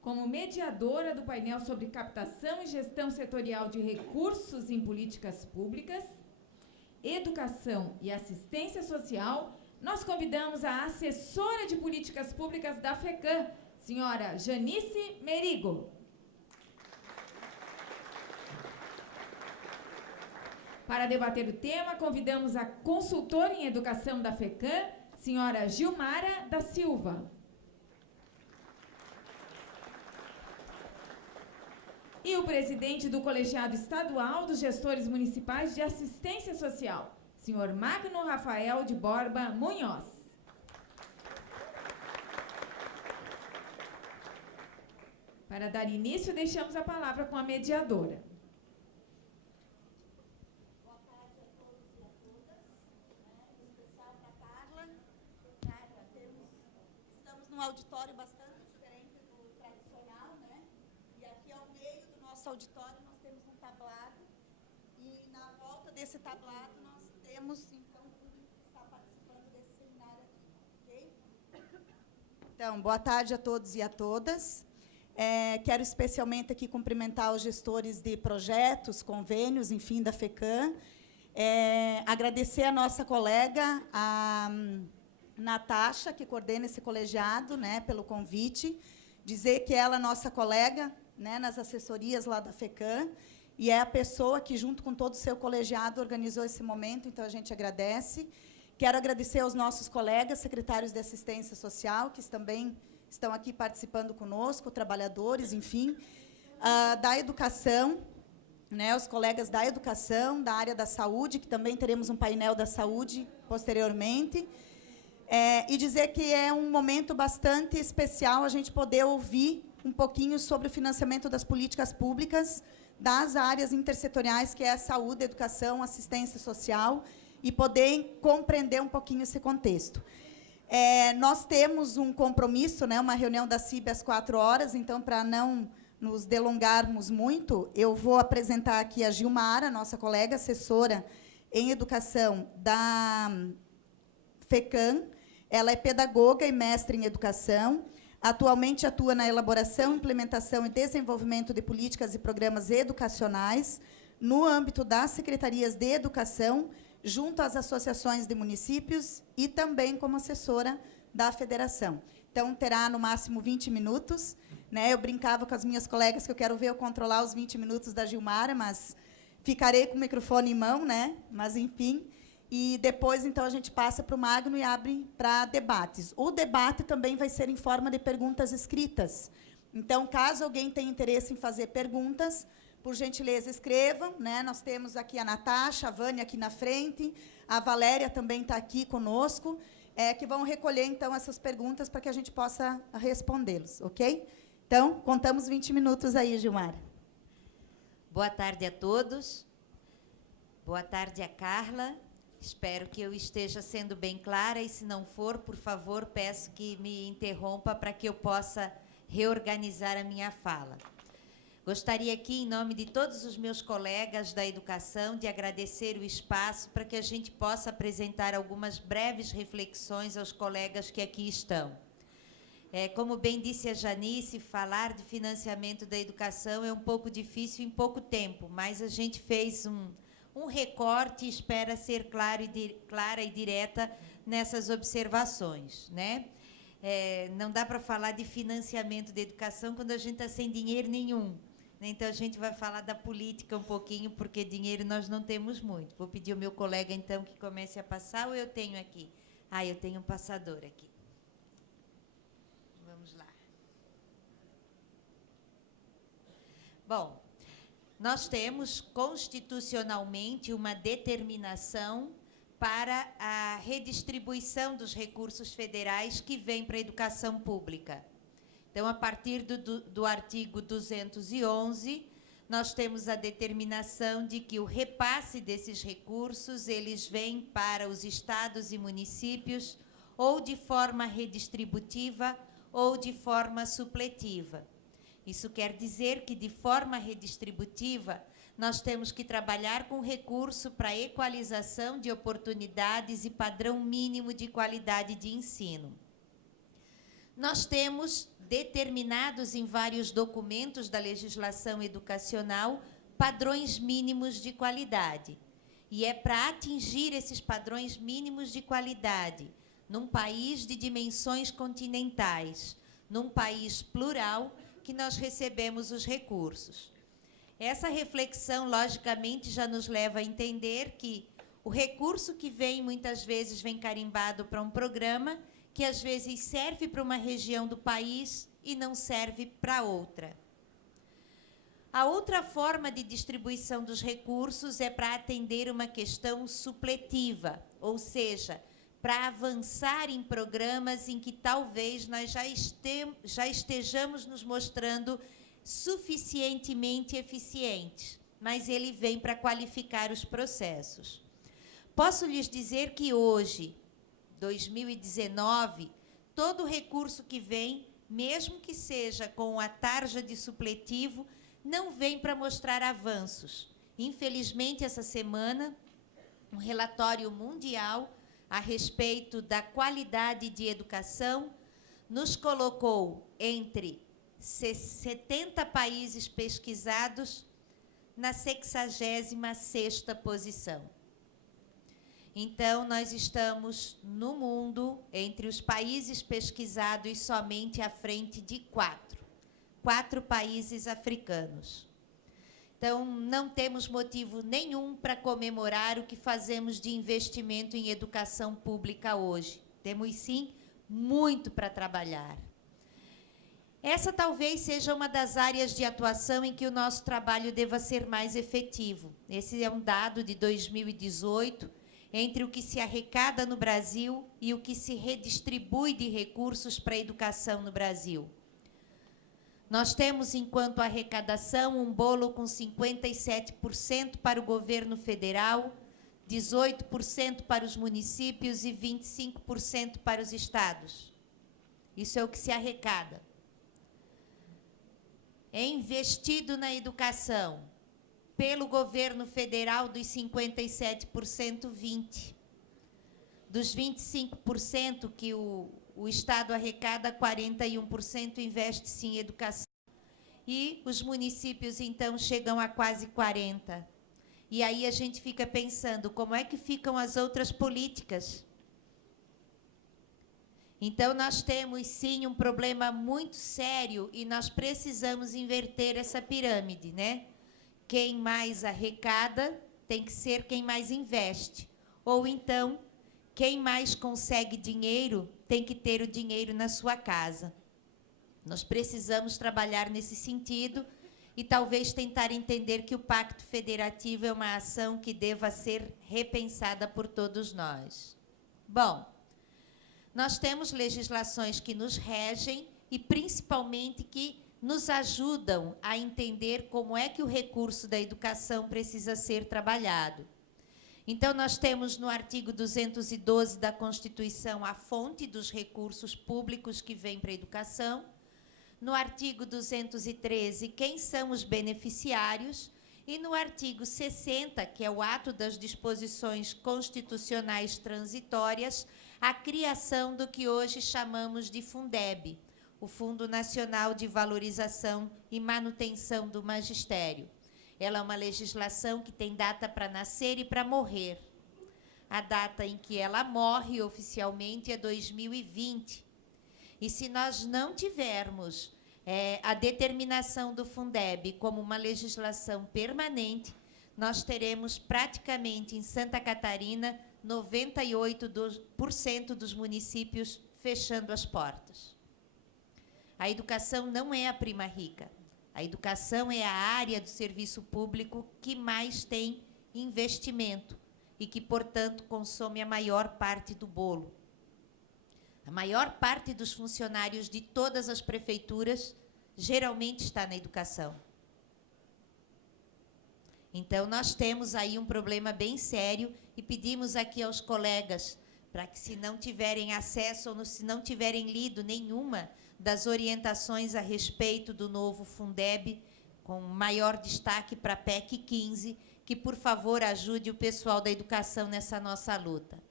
como mediadora do painel sobre captação e gestão setorial de recursos em políticas públicas, educação e assistência social, nós convidamos a assessora de políticas públicas da FECAM, senhora Janice Merigo. Para debater o tema, convidamos a consultora em educação da FECAM, senhora Gilmara da Silva. E o presidente do Colegiado Estadual dos Gestores Municipais de Assistência Social, senhor Magno Rafael de Borba Munhoz. Para dar início, deixamos a palavra com a mediadora. Boa tarde a todos e a todas, em especial para a Carla. Estamos num auditório bastante diferente do tradicional, né? E aqui ao meio do nosso auditório nós temos um tablado e na volta desse tablado nós temos, então, o público que está participando desse seminário aqui, ok? Então, boa tarde a todos e a todas. Quero especialmente aqui cumprimentar os gestores de projetos, convênios, enfim, da FECAM. Agradecer a nossa colega, a Natasha, que coordena esse colegiado, né, pelo convite. Dizer que ela é nossa colega, né, nas assessorias lá da FECAM, e é a pessoa que, junto com todo o seu colegiado, organizou esse momento, então a gente agradece. Quero agradecer aos nossos colegas, secretários de assistência social, que também estão aqui participando conosco, trabalhadores, enfim, da educação, né, os colegas da educação, da área da saúde, que também teremos um painel da saúde posteriormente, e dizer que é um momento bastante especial a gente poder ouvir um pouquinho sobre o financiamento das políticas públicas das áreas intersetoriais, que é a saúde, educação, assistência social, e poder compreender um pouquinho esse contexto. Nós temos um compromisso, né, uma reunião da CIB às 4h, então, para não nos delongarmos muito, eu vou apresentar aqui a Gilmara, nossa colega assessora em educação da FECAM. Ela é pedagoga e mestre em educação. Atualmente atua na elaboração, implementação e desenvolvimento de políticas e programas educacionais no âmbito das secretarias de educação, junto às associações de municípios e também como assessora da federação. Então, terá, no máximo, 20 minutos. Né? Eu brincava com as minhas colegas que eu quero ver eu controlar os 20 minutos da Gilmara, mas ficarei com o microfone em mão, né? Mas, enfim. E depois, então, a gente passa para o Magno e abre para debates. O debate também vai ser em forma de perguntas escritas. Então, caso alguém tenha interesse em fazer perguntas, por gentileza, escrevam. Né? Nós temos aqui a Natasha, a Vânia aqui na frente, a Valéria também está aqui conosco, que vão recolher, então, essas perguntas para que a gente possa respondê-los, ok? Então, contamos 20 minutos aí, Gilmara. Boa tarde a todos. Boa tarde a Carla. Espero que eu esteja sendo bem clara, e, se não for, por favor, peço que me interrompa para que eu possa reorganizar a minha fala. Gostaria aqui, em nome de todos os meus colegas da educação, de agradecer o espaço para que a gente possa apresentar algumas breves reflexões aos colegas que aqui estão. Como bem disse a Janice, falar de financiamento da educação é um pouco difícil em pouco tempo, mas a gente fez um recorte e espera ser clara e direta nessas observações, né? Não dá para falar de financiamento da educação quando a gente está sem dinheiro nenhum. Então, a gente vai falar da política um pouquinho, porque dinheiro nós não temos muito. Vou pedir ao meu colega, então, que comece a passar, ou eu tenho aqui? Eu tenho um passador aqui. Vamos lá. Bom, nós temos constitucionalmente uma determinação para a redistribuição dos recursos federais que vêm para a educação pública. Então, a partir do artigo 211, nós temos a determinação de que o repasse desses recursos, eles vêm para os estados e municípios ou de forma redistributiva ou de forma supletiva. Isso quer dizer que, de forma redistributiva, nós temos que trabalhar com recurso para equalização de oportunidades e padrão mínimo de qualidade de ensino. nós temos determinados em vários documentos da legislação educacional padrões mínimos de qualidade. E é para atingir esses padrões mínimos de qualidade, num país de dimensões continentais, num país plural, que nós recebemos os recursos. Essa reflexão, logicamente, já nos leva a entender que o recurso que vem, muitas vezes, vem carimbado para um programa que, às vezes, serve para uma região do país e não serve para outra. A outra forma de distribuição dos recursos é para atender uma questão supletiva, ou seja, para avançar em programas em que talvez nós já estejamos nos mostrando suficientemente eficientes, mas ele vem para qualificar os processos. Posso lhes dizer que hoje, 2019, todo recurso que vem, mesmo que seja com a tarja de supletivo, não vem para mostrar avanços. Infelizmente, essa semana, um relatório mundial a respeito da qualidade de educação nos colocou entre 70 países pesquisados na 66ª posição. Então, nós estamos no mundo, entre os países pesquisados, somente à frente de 4 países africanos. Então, não temos motivo nenhum para comemorar o que fazemos de investimento em educação pública hoje. Temos, sim, muito para trabalhar. Essa talvez seja uma das áreas de atuação em que o nosso trabalho deva ser mais efetivo. Esse é um dado de 2018, entre o que se arrecada no Brasil e o que se redistribui de recursos para a educação no Brasil. Nós temos, enquanto arrecadação, um bolo com 57% para o governo federal, 18% para os municípios e 25% para os estados. Isso é o que se arrecada. É investido na educação, pelo governo federal, dos 57%, 20%. Dos 25% que o Estado arrecada, 41% investe-se em educação. E os municípios, então, chegam a quase 40%. E aí a gente fica pensando, como é que ficam as outras políticas? Então, nós temos, sim, um problema muito sério e nós precisamos inverter essa pirâmide, né? Quem mais arrecada tem que ser quem mais investe. Ou, então, quem mais consegue dinheiro tem que ter o dinheiro na sua casa. Nós precisamos trabalhar nesse sentido e talvez tentar entender que o Pacto Federativo é uma ação que deva ser repensada por todos nós. Bom, nós temos legislações que nos regem e, principalmente, que nos ajudam a entender como é que o recurso da educação precisa ser trabalhado. Então, nós temos no artigo 212 da Constituição a fonte dos recursos públicos que vêm para a educação. No artigo 213, quem são os beneficiários. E no artigo 60, que é o ato das disposições constitucionais transitórias, a criação do que hoje chamamos de Fundeb, o Fundo Nacional de Valorização e Manutenção do Magistério. Ela é uma legislação que tem data para nascer e para morrer. A data em que ela morre oficialmente é 2020. E se nós não tivermos a determinação do Fundeb como uma legislação permanente, nós teremos praticamente em Santa Catarina 98% dos municípios fechando as portas. A educação não é a prima rica. A educação é a área do serviço público que mais tem investimento e que, portanto, consome a maior parte do bolo. A maior parte dos funcionários de todas as prefeituras geralmente está na educação. Então, nós temos aí um problema bem sério e pedimos aqui aos colegas para que, se não tiverem acesso ou se não tiverem lido nenhuma das orientações a respeito do novo Fundeb, com maior destaque para a PEC 15, que, por favor, ajude o pessoal da educação nessa nossa luta.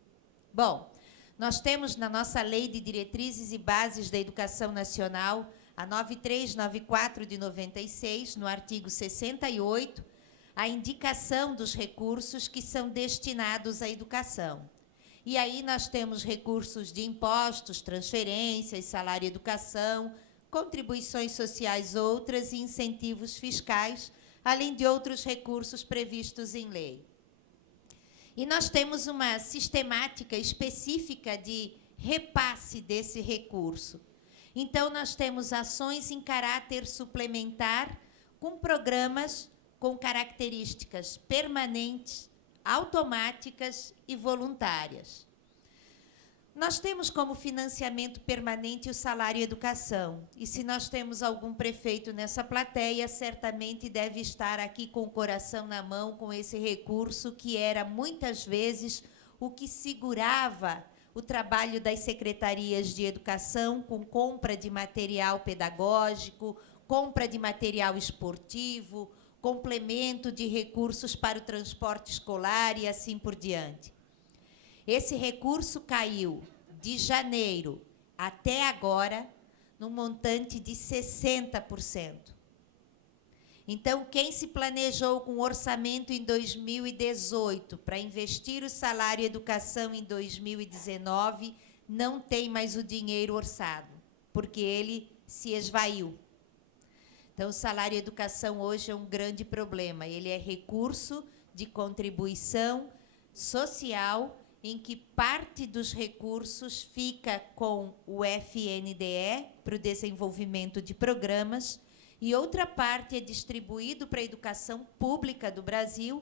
Bom, Nós temos na nossa Lei de Diretrizes e Bases da Educação Nacional, a 9394 de 96, no artigo 68, a indicação dos recursos que são destinados à educação. E aí nós temos recursos de impostos, transferências, salário-educação, contribuições sociais outras e incentivos fiscais, além de outros recursos previstos em lei. E nós temos uma sistemática específica de repasse desse recurso. Então, nós temos ações em caráter suplementar com programas com características permanentes, automáticas e voluntárias. Nós temos como financiamento permanente o salário educação. E se nós temos algum prefeito nessa plateia, certamente deve estar aqui com o coração na mão com esse recurso, que era muitas vezes o que segurava o trabalho das secretarias de educação com compra de material pedagógico, compra de material esportivo, complemento de recursos para o transporte escolar e assim por diante. Esse recurso caiu de janeiro até agora num montante de 60%. Então, quem se planejou com orçamento em 2018 para investir o salário educação em 2019, não tem mais o dinheiro orçado, porque ele se esvaiu. Então, o salário educação hoje é um grande problema. Ele é recurso de contribuição social em que parte dos recursos fica com o FNDE, para o desenvolvimento de programas, e outra parte é distribuído para a educação pública do Brasil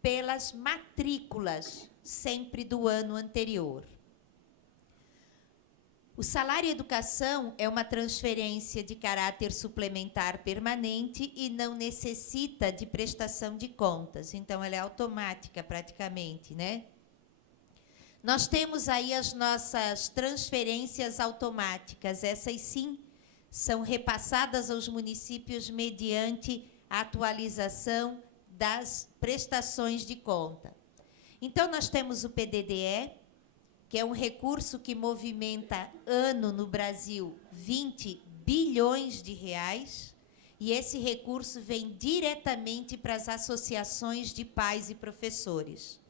pelas matrículas, sempre do ano anterior. O salário educação é uma transferência de caráter suplementar permanente e não necessita de prestação de contas. Então, ela é automática, praticamente, né? Nós temos aí as nossas transferências automáticas. Essas, sim, são repassadas aos municípios mediante a atualização das prestações de conta. Então, nós temos o PDDE, que é um recurso que movimenta ano no Brasil 20 bilhões de reais, e esse recurso vem diretamente para as associações de pais e professores.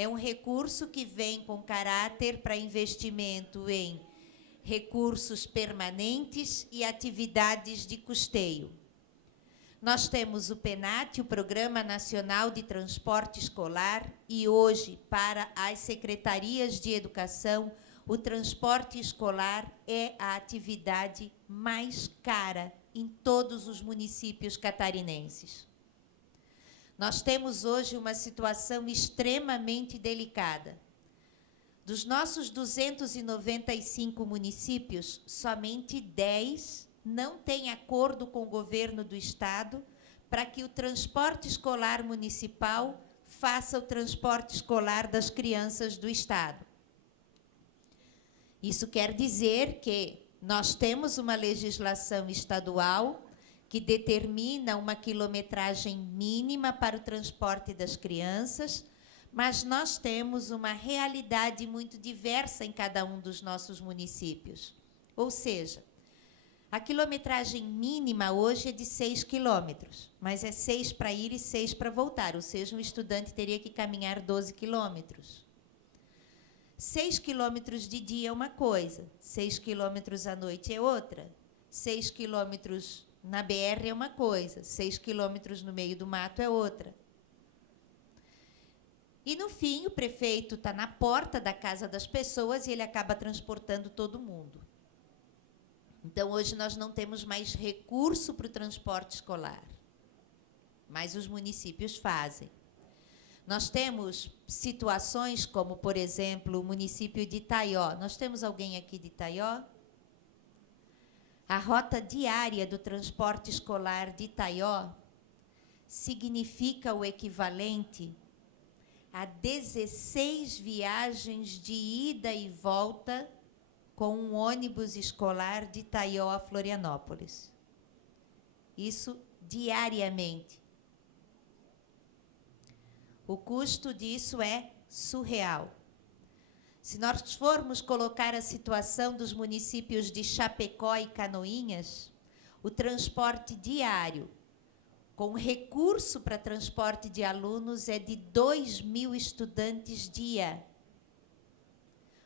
É um recurso que vem com caráter para investimento em recursos permanentes e atividades de custeio. Nós temos o PENAT, o Programa Nacional de Transporte Escolar, e hoje, para as secretarias de educação, o transporte escolar é a atividade mais cara em todos os municípios catarinenses. Nós temos hoje uma situação extremamente delicada. Dos nossos 295 municípios, somente 10 não têm acordo com o governo do Estado para que o transporte escolar municipal faça o transporte escolar das crianças do Estado. Isso quer dizer que nós temos uma legislação estadual que determina uma quilometragem mínima para o transporte das crianças, mas nós temos uma realidade muito diversa em cada um dos nossos municípios. Ou seja, a quilometragem mínima hoje é de 6 quilômetros, mas é 6 para ir e 6 para voltar, ou seja, um estudante teria que caminhar 12 quilômetros. 6 quilômetros de dia é uma coisa, 6 quilômetros à noite é outra, 6 quilômetros na BR é uma coisa, 6 quilômetros no meio do mato é outra. E, no fim, o prefeito está na porta da casa das pessoas e ele acaba transportando todo mundo. Então, hoje, nós não temos mais recurso para o transporte escolar, mas os municípios fazem. Nós temos situações como, por exemplo, o município de Itaió. Nós temos alguém aqui de Itaió? A rota diária do transporte escolar de Itaió significa o equivalente a 16 viagens de ida e volta com um ônibus escolar de Itaió a Florianópolis. Isso diariamente. O custo disso é surreal. Se nós formos colocar a situação dos municípios de Chapecó e Canoinhas, o transporte diário, com recurso para transporte de alunos, é de 2.000 estudantes dia,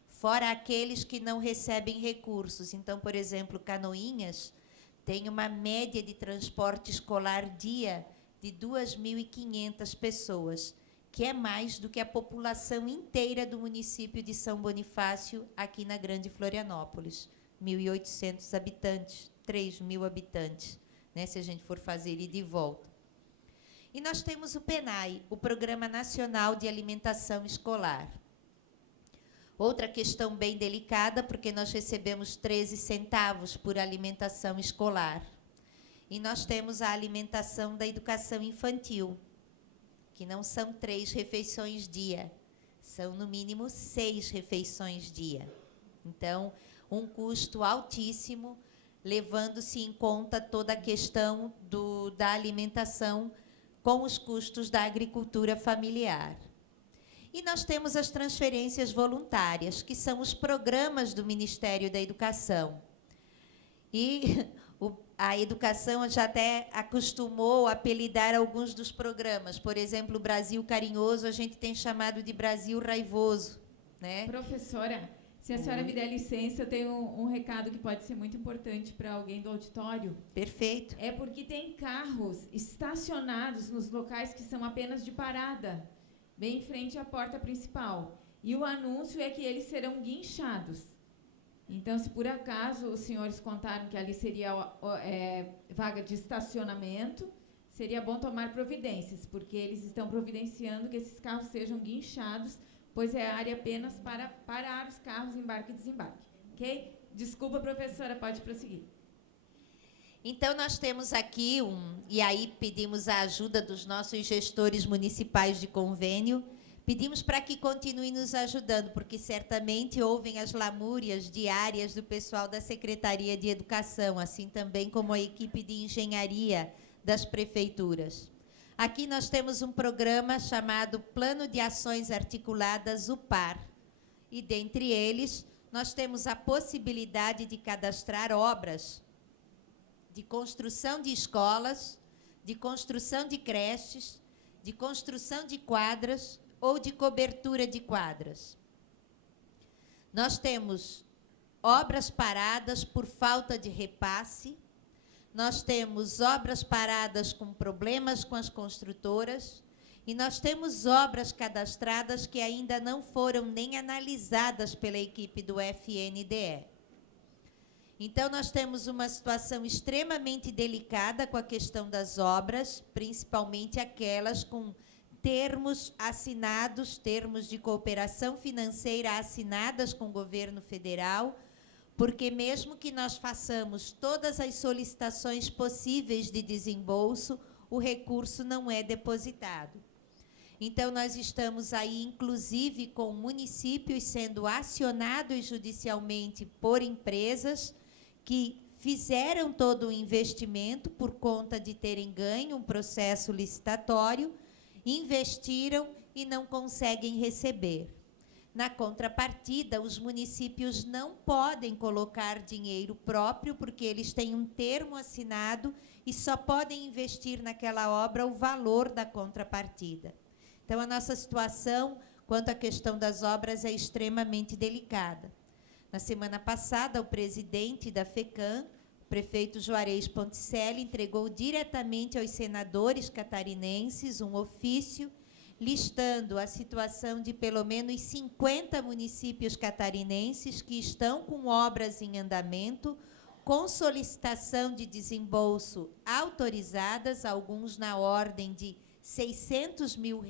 fora aqueles que não recebem recursos. Então, por exemplo, Canoinhas tem uma média de transporte escolar dia de 2.500 pessoas, que é mais do que a população inteira do município de São Bonifácio, aqui na Grande Florianópolis. 1.800 habitantes, 3.000 habitantes, né, se a gente for fazer ida e volta. E nós temos o PNAE, o Programa Nacional de Alimentação Escolar. Outra questão bem delicada, porque nós recebemos 13 centavos por alimentação escolar. E nós temos a alimentação da educação infantil, que não são 3 refeições dia, são no mínimo 6 refeições dia. Então, um custo altíssimo, levando-se em conta toda a questão da alimentação com os custos da agricultura familiar. E nós temos as transferências voluntárias, que são os programas do Ministério da Educação. E a educação já até acostumou a apelidar alguns dos programas. Por exemplo, o Brasil Carinhoso, a gente tem chamado de Brasil Raivoso, né? Professora, se a senhora me der licença, eu tenho um recado que pode ser muito importante para alguém do auditório. Perfeito. É porque tem carros estacionados nos locais que são apenas de parada, bem em frente à porta principal. E o anúncio é que eles serão guinchados. Então, se por acaso os senhores contaram que ali seria vaga de estacionamento, seria bom tomar providências, porque eles estão providenciando que esses carros sejam guinchados, pois é área apenas para parar os carros, embarque e desembarque. Ok? Desculpa, professora, pode prosseguir. Então, nós temos aqui e aí pedimos a ajuda dos nossos gestores municipais de convênio, pedimos para que continuem nos ajudando, porque certamente ouvem as lamúrias diárias do pessoal da Secretaria de Educação, assim também como a equipe de engenharia das prefeituras. Aqui nós temos um programa chamado Plano de Ações Articuladas, UPAR, e dentre eles nós temos a possibilidade de cadastrar obras de construção de escolas, de construção de creches, de construção de quadras ou de cobertura de quadras. Nós temos obras paradas por falta de repasse, nós temos obras paradas com problemas com as construtoras e nós temos obras cadastradas que ainda não foram nem analisadas pela equipe do FNDE. Então, nós temos uma situação extremamente delicada com a questão das obras, principalmente aquelas com termos assinados, termos de cooperação financeira assinadas com o governo federal, porque mesmo que nós façamos todas as solicitações possíveis de desembolso, o recurso não é depositado. Então, nós estamos aí, inclusive, com municípios sendo acionados judicialmente por empresas que fizeram todo o investimento por conta de terem ganho um processo licitatório, investiram e não conseguem receber. Na contrapartida, os municípios não podem colocar dinheiro próprio, porque eles têm um termo assinado e só podem investir naquela obra o valor da contrapartida. Então, a nossa situação quanto à questão das obras é extremamente delicada. Na semana passada, o presidente da FECAM, o prefeito Juarez Ponticelli, entregou diretamente aos senadores catarinenses um ofício listando a situação de pelo menos 50 municípios catarinenses que estão com obras em andamento, com solicitação de desembolso autorizadas, alguns na ordem de R$600 mil,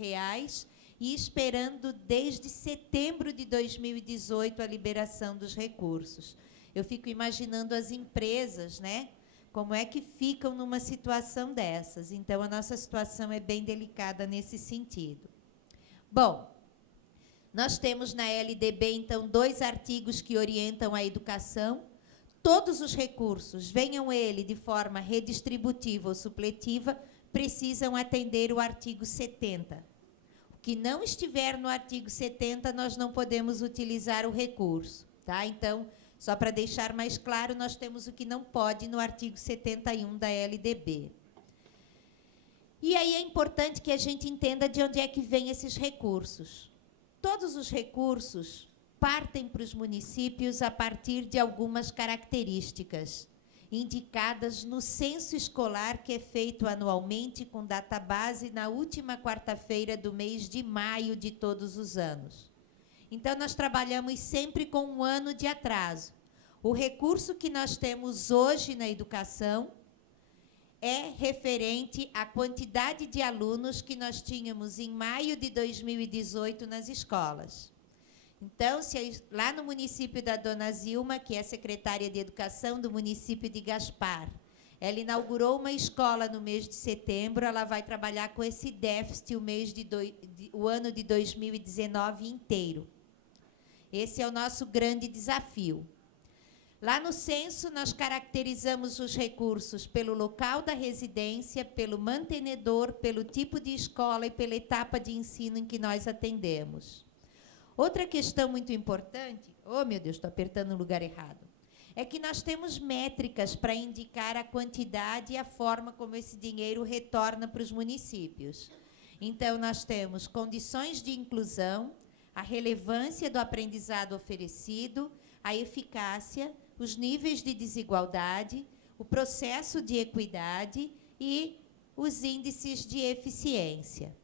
e esperando desde setembro de 2018 a liberação dos recursos. Eu fico imaginando as empresas, né? Como é que ficam numa situação dessas? Então, a nossa situação é bem delicada nesse sentido. Bom, nós temos na LDB, então, 2 artigos que orientam a educação. Todos os recursos, venham ele de forma redistributiva ou supletiva, precisam atender o artigo 70. O que não estiver no artigo 70, nós não podemos utilizar o recurso, tá? Então, só para deixar mais claro, nós temos o que não pode no artigo 71 da LDB. E aí é importante que a gente entenda de onde é que vêm esses recursos. Todos os recursos partem para os municípios a partir de algumas características indicadas no censo escolar que é feito anualmente com data base na última quarta-feira do mês de maio de todos os anos. Então, nós trabalhamos sempre com um ano de atraso. O recurso que nós temos hoje na educação é referente à quantidade de alunos que nós tínhamos em maio de 2018 nas escolas. Então, lá no município da Dona Zilma, que é secretária de Educação do município de Gaspar, ela inaugurou uma escola no mês de setembro, ela vai trabalhar com esse déficit o ano de 2019 inteiro. Esse é o nosso grande desafio. Lá no censo, nós caracterizamos os recursos pelo local da residência, pelo mantenedor, pelo tipo de escola e pela etapa de ensino em que nós atendemos. Outra questão muito importante, oh, meu Deus, estou apertando no lugar errado, é que nós temos métricas para indicar a quantidade e a forma como esse dinheiro retorna para os municípios. Então, nós temos condições de inclusão, a relevância do aprendizado oferecido, a eficácia, os níveis de desigualdade, o processo de equidade e os índices de eficiência.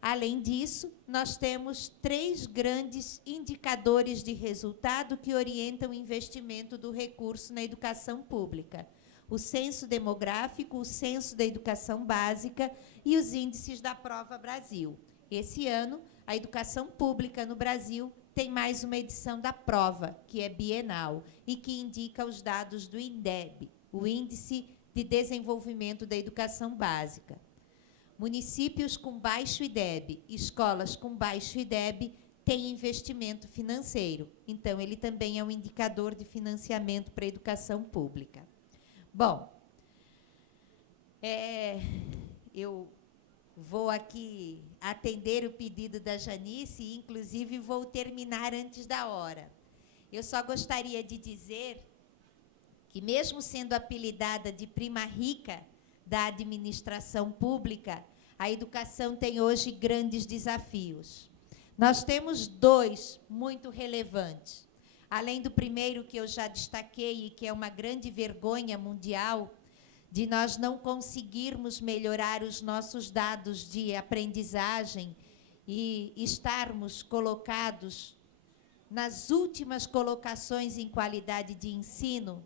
Além disso, nós temos 3 grandes indicadores de resultado que orientam o investimento do recurso na educação pública: o censo demográfico, o censo da educação básica e os índices da Prova Brasil. Esse ano, a educação pública no Brasil tem mais uma edição da prova, que é bienal, e que indica os dados do INDEB, o Índice de Desenvolvimento da Educação Básica. Municípios com baixo IDEB, escolas com baixo IDEB, têm investimento financeiro. Então, ele também é um indicador de financiamento para a educação pública. Bom, eu vou aqui atender o pedido da Janice e, inclusive, vou terminar antes da hora. Eu só gostaria de dizer que, mesmo sendo apelidada de prima rica da administração pública, a educação tem hoje grandes desafios. Nós temos 2 muito relevantes. Além do primeiro, que eu já destaquei, e que é uma grande vergonha mundial, de nós não conseguirmos melhorar os nossos dados de aprendizagem e estarmos colocados nas últimas colocações em qualidade de ensino,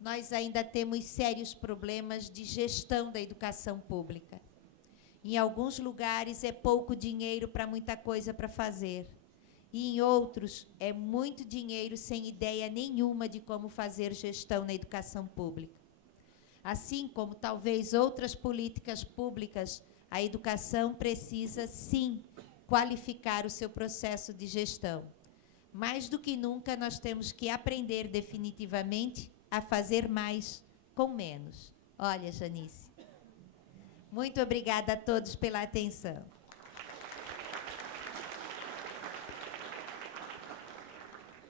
nós ainda temos sérios problemas de gestão da educação pública. Em alguns lugares é pouco dinheiro para muita coisa para fazer. E em outros é muito dinheiro sem ideia nenhuma de como fazer gestão na educação pública. Assim como talvez outras políticas públicas, a educação precisa, sim, qualificar o seu processo de gestão. Mais do que nunca, nós temos que aprender definitivamente a fazer mais com menos. Olha, Janice, muito obrigada a todos pela atenção.